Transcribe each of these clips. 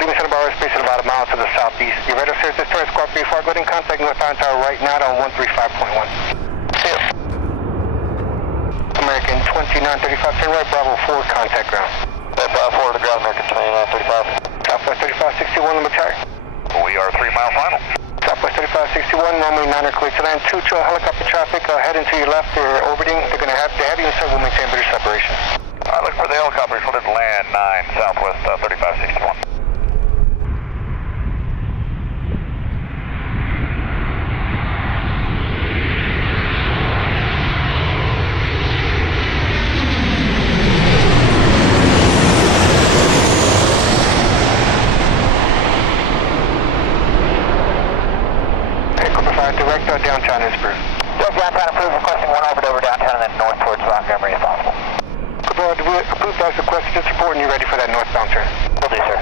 leaving Santa Barbara space at about a mile to the southeast. You ready to search this turn squad before go ahead and contact northbound tower right now on 135.1. See ya. American 2935, turn right, Bravo 4, contact ground. Bravo 4 to the ground, American 2935. Southwest 3561, number tower. We are 3 mile final. Southwest 3561, runway 9 clear to land. 2 trail helicopter traffic, heading to your left, they're orbiting. They're going to have you inside, we'll maintain better separation. Look for the helicopters, we'll just land 9 Southwest 3561. Direct downtown is approved. Downtown approved, requesting one orbit over downtown and then north towards Montgomery if possible. Approved as requested, just reporting you ready for that northbound turn. Will do, sir.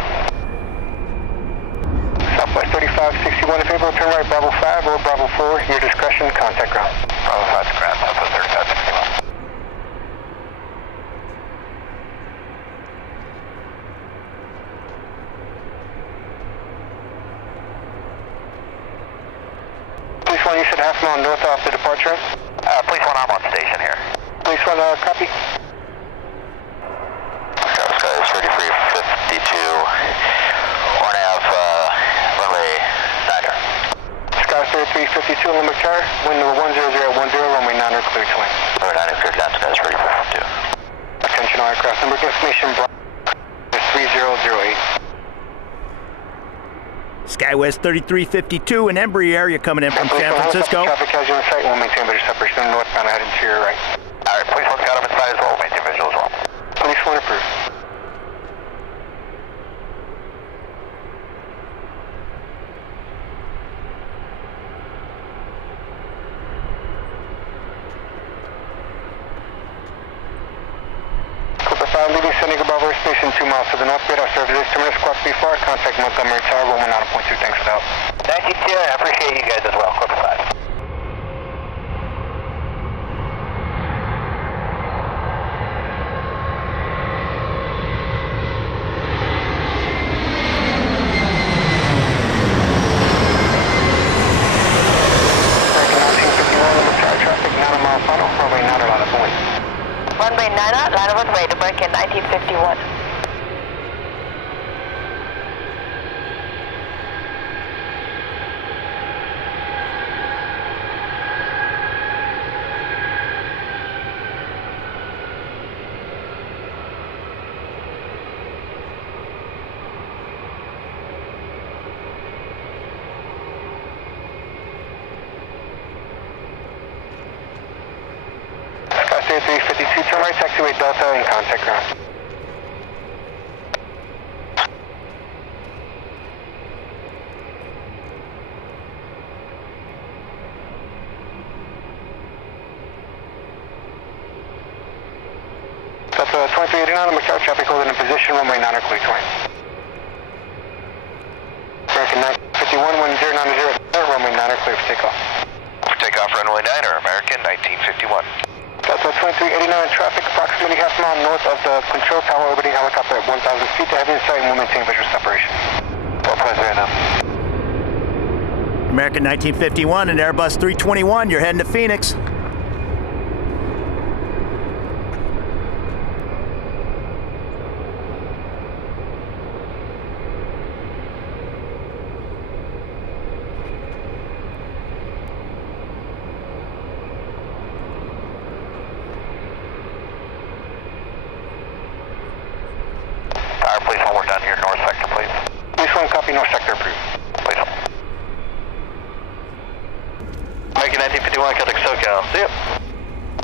Southwest 3561, if able to turn right, Bravo 5 or Bravo 4, your discretion, contact ground. Bravo 5 to ground, Southwest 3561. Police 1, you said half mile north off the departure. Police 1, I'm on station here. Police 1, copy. SkyWest 3352, Horn Ave, runway 9er. SkyWest 3352, limit car, wind number 10010, runway 9er, clear to land. Runway 9er, clear down, SkyWest 3352. Attention all aircraft, number destination, Bravo 3008. SkyWest 3352 and Embraer, you're coming in from San Francisco. Traffic has you in sight, we'll maintain better separation. Northbound heading to your right. Alright, police 1's got him inside as well, we'll maintain visual as well. Police 1 approved. Leaving San Diego Bravo Station 2 miles to the north. Radar services, terminus squawk B4, contact Montgomery Tower, 119.2, thanks for the help. Thank you, Sierra, I appreciate you guys as well, Corporate 5. Runway 9, line of runway to American 1951. Sky 352, turn right, taxiway Delta, and contact ground. Delta 2389, Macau traffic holding in position, runway 9 clear to land. American 951, 1090, runway 9 clear for takeoff. Takeoff runway 9er, American 1951. Delta 2389, traffic approximately half mile north of the control tower, orbiting helicopter at 1,000 feet to heavy in sight and will maintain visual separation. Well, pleasure right now. American 1951 and Airbus 321, you're heading to Phoenix. Police 1, we're down here, north sector, please. Police 1, copy, north sector approved. Police 1. American 1951, contact SoCal. See ya.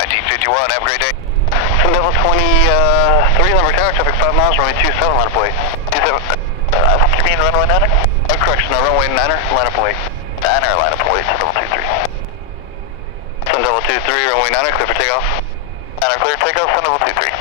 1951, have a great day. From level 23, number tower, traffic 5 miles, runway 27, line up away. 27, I think you mean runway 9er? Correction, runway 9er, line up away. 9er, line up away, to level 23. Sun level 23, runway 9er, clear for takeoff. 9er, clear for takeoff, Sun level 23.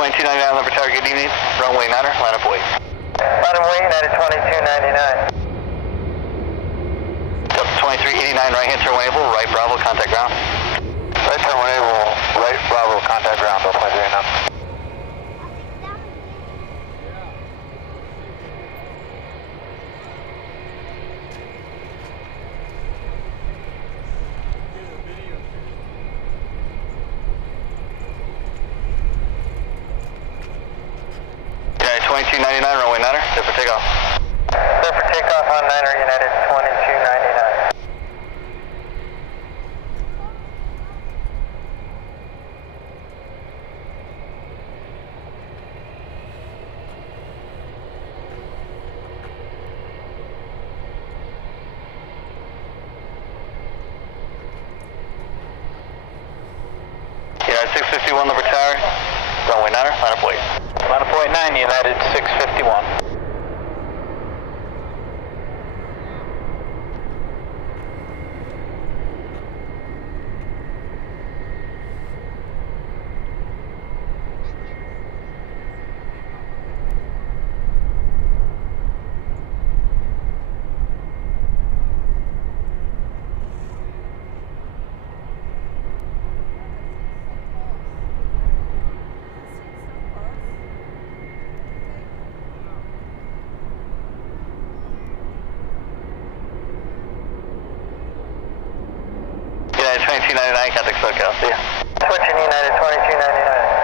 2299 Lumber Tower, good evening. Runway 9er, line up wait. Line up wait, United 2299. 2389, right hand turn able, right Bravo, contact ground. Right turn able, right Bravo, contact ground, 2389. United 2299, runway 9er, clear for takeoff. Clear for takeoff on 9er, United 2299. United 651 Lumber Tower, runway 9er, line up wait. Line up wait 9, United 651. United 2299, contact SoCal, see ya. Switching United 2299.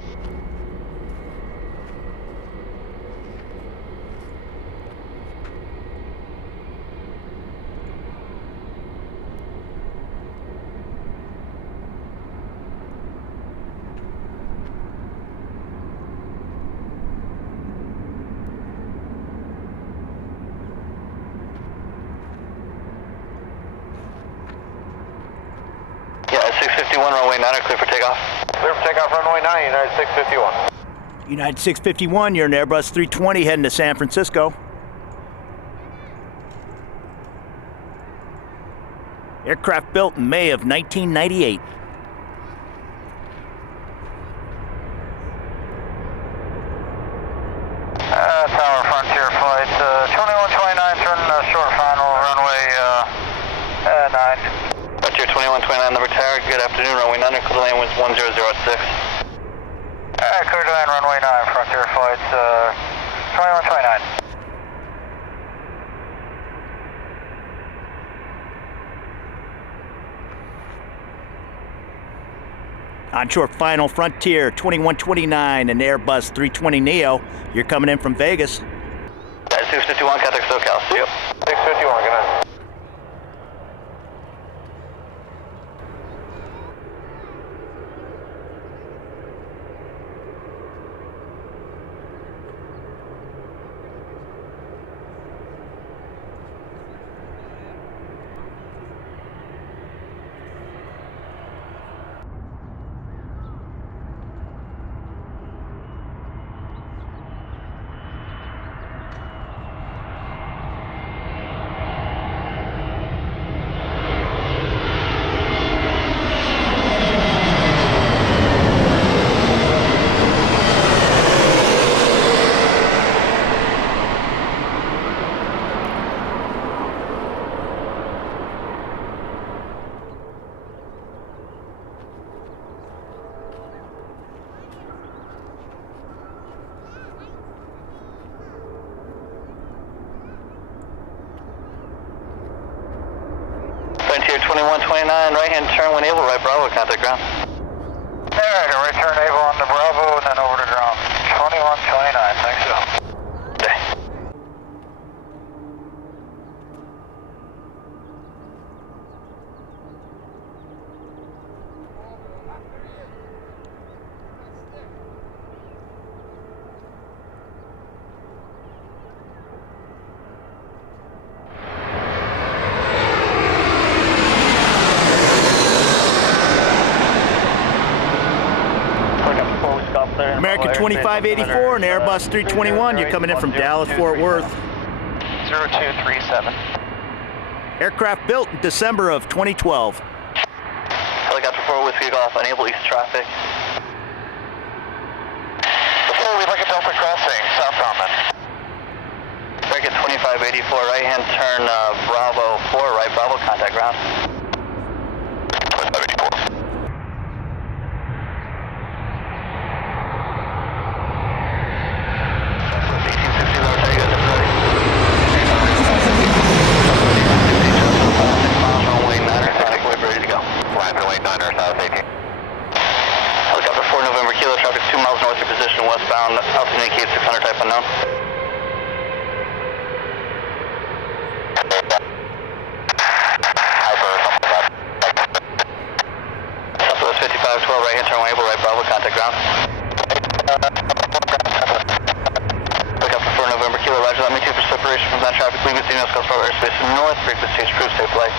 United 651, runway 9er, clear for takeoff. Clear for takeoff, runway 9, United 651. United 651, you're an Airbus 320 heading to San Francisco. Aircraft built in May of 1998. Tower Frontier Flight 2129, turn short final, runway 9. Frontier 2129 Lumber Tower, good afternoon, runway 9er, clear to land winds 1006. Clear to land, runway 9, Frontier Flight 2129. Onshore final Frontier 2129 and Airbus 320neo. You're coming in from Vegas. 651, contact SoCal, see ya. 651, good night. Frontier 2129, right hand turn when able, right Bravo, contact ground. Alright, a right turn able on the Bravo, and then over to ground. 2129, thanks, Phil. Okay. American 2584 and Airbus 321. You're coming in from Dallas, Fort Worth. 0237. Aircraft built in December of 2012. Helicopter 4 Whiskey Golf, unable east traffic. we'd like a Delta crossing, southbound. Break at 2584, right-hand turn, Bravo 4, right, Bravo, contact ground. 2584. Westbound, altitude indicates 600, type unknown. Southwest 5512, right hand turn able, right Bravo, contact ground. Look up for 4 November Kilo, roger, let me take for separation from that traffic, leaving Signal Scout Sparrow airspace north, frequency stage crew, stay flight.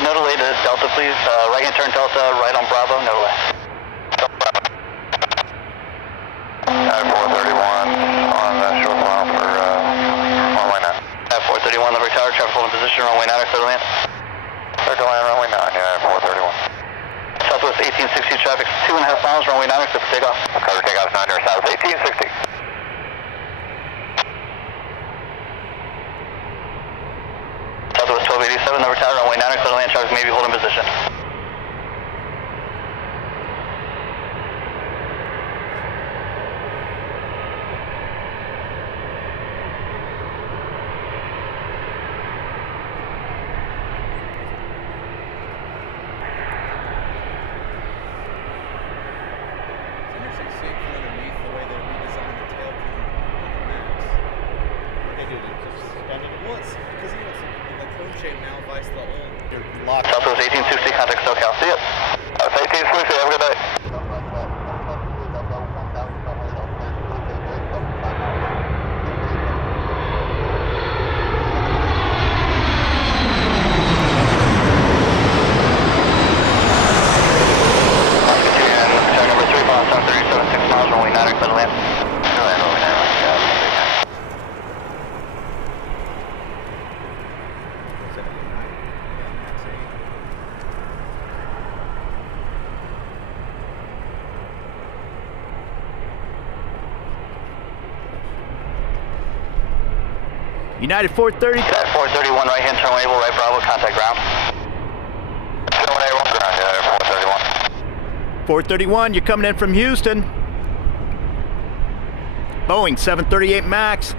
No delay to Delta, please. Right hand turn Delta, right on Bravo, no delay. 431 on short mile for runway 9. 431, Livery Tower, traffic hold in position, runway 9, clear to land. Clear to land, runway 9, yeah, 431. Southwest 1860, traffic 2.5 miles, runway 9, clear for takeoff. Cover takeoff 9 or south 1860. Southwest 1287, number tower, runway 9, clear to land, traffic may be holding position. Southwest 1860, contact SoCal. See ya. 1860, have a good night. Turn number 3, bound 737, 6 miles, runway 9, clear to land. United 430. 431, right hand turn able, right Bravo, contact ground. 431, you're coming in from Houston. Boeing 738 MAX.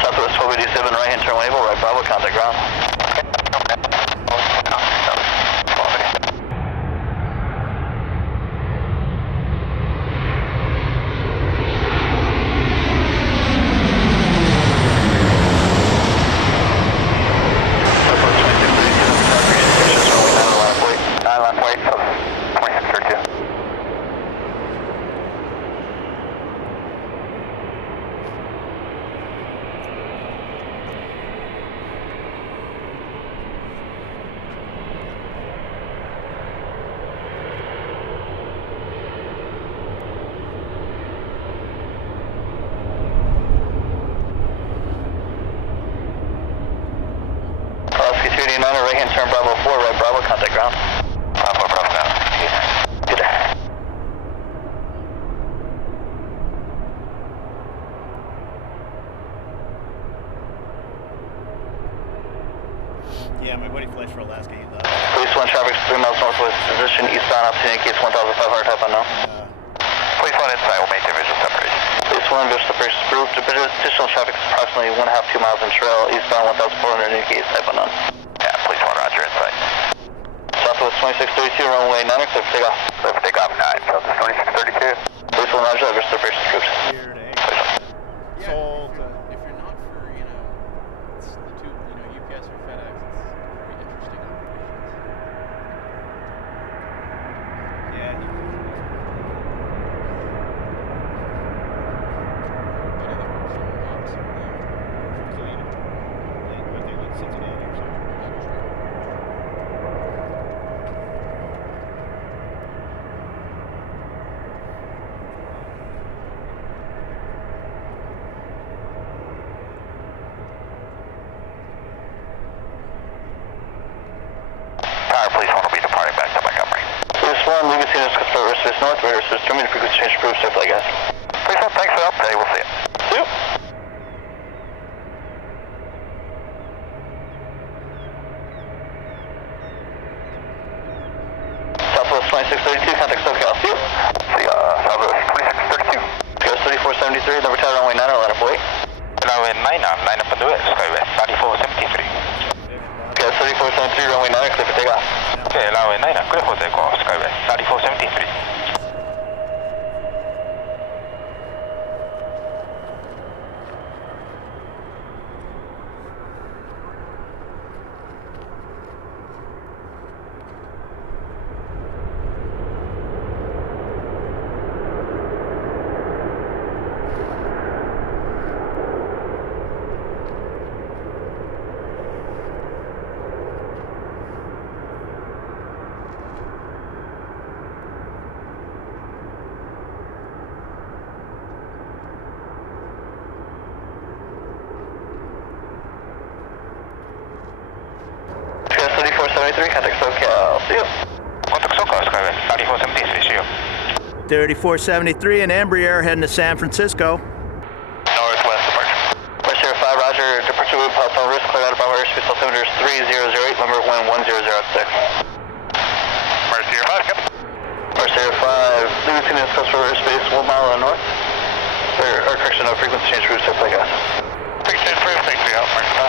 Southwest 1287, right hand turn able, right Bravo, contact ground. Right hand turn Bravo 4, right Bravo, contact ground. Bravo now. Good day. Yeah, my buddy flashed for Alaska. Police 1, traffic 3 miles northwest position, eastbound, altitude indicates 1,500, type unknown. Police 1 inside, will maintain visual separation. Police 1, visual separation approved. Additional traffic is approximately 1.5 2 miles in trail, eastbound 1,400 indicates type unknown. Yeah, police 1, roger, inside. Southwest 2632, runway 9, clear for takeoff. Clear for takeoff 9, Southwest 2632. Police 1, roger, visual separation approved. So, if you're not for, it's the two, UPS or FedEx, it's very interesting operations. Tower, please hold, will be departing back to Montgomery. This one, leaving Phoenix, Customer Airspace North, radar service, terminated frequency change approved, safe flight, guys. Please hold, thanks for the update, we'll see you. See you. Southwest 2632, contact SoCal, see you. See ya, Southwest 2632. Goes 3473, number tower, runway 9, line up wait. Runway 9, line up and do it, SkyWest 3473. Goes 3473, runway 9, clear for takeoff. Okay, runway 9, clear for takeoff, SkyWest 3473. Goes 3473, contact SoCal, see you. Contact SoCal, SkyWest 3473, see you. 3473 and Embraer heading to San Francisco. Northwest departure. West Air 5, roger, departure loop, Palestine risk, clear out of Bravo airspace, altimeter 3008, number 1006. Mercy Air 5, yep. West Air 5, leaving Phoenix, customer airspace, 1 mile on north. Or correction, no frequency change route, safe flight, guys. Frequency change, thanks for your help, Mercy 5.